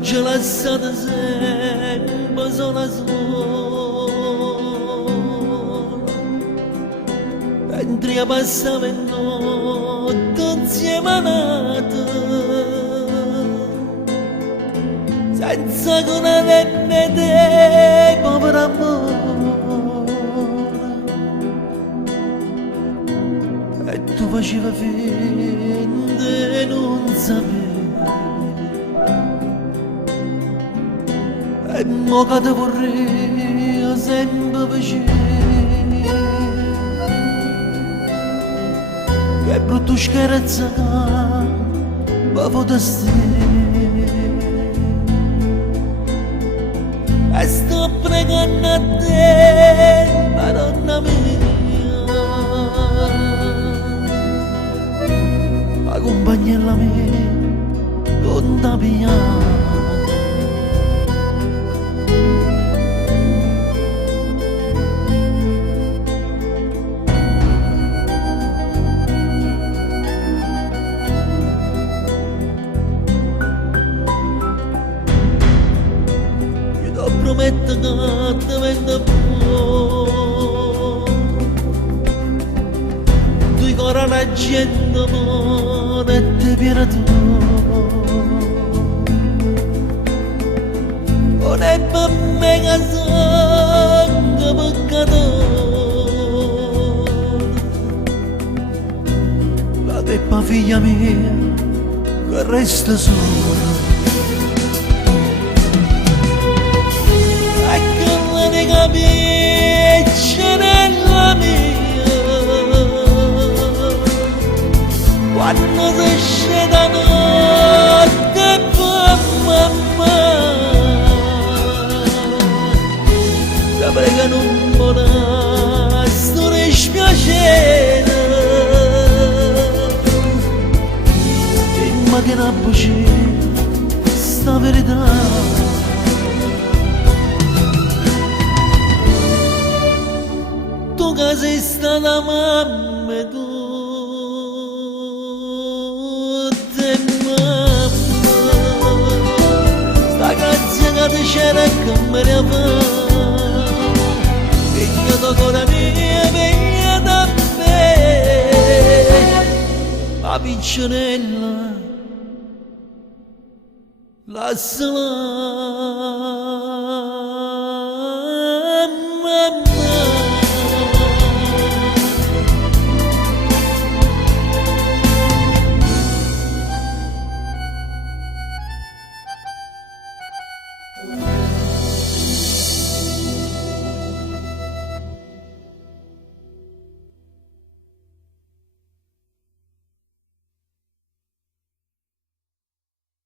ci ha lasciato sempre sola sola, mentre passava in notte insieme a nato, senza che una venne povero amore, e tu facevi finta e non sapevi. E mo che ti vorrei sempre vicino, che brutto scherzo che mi potessi. E sto pregando a te, Madonna mia, accompagnala mia, con ta pigliare. Prometto che ti vendo fuori, tu ancora la gente muore e ti viene tu. Non è per me che sono peccatore, la teppa figlia mia che resta sola. Piccerella mia, quando si esce da notte mamma, ti prego non buona sto dispiacere, ma che non buci sta verità. Tu che sei stata mamma e tutte mamma, sta grazia che ti c'era e che me ne fa, figlia da cuore mia, figlia da me, ma piccinella, lasciala.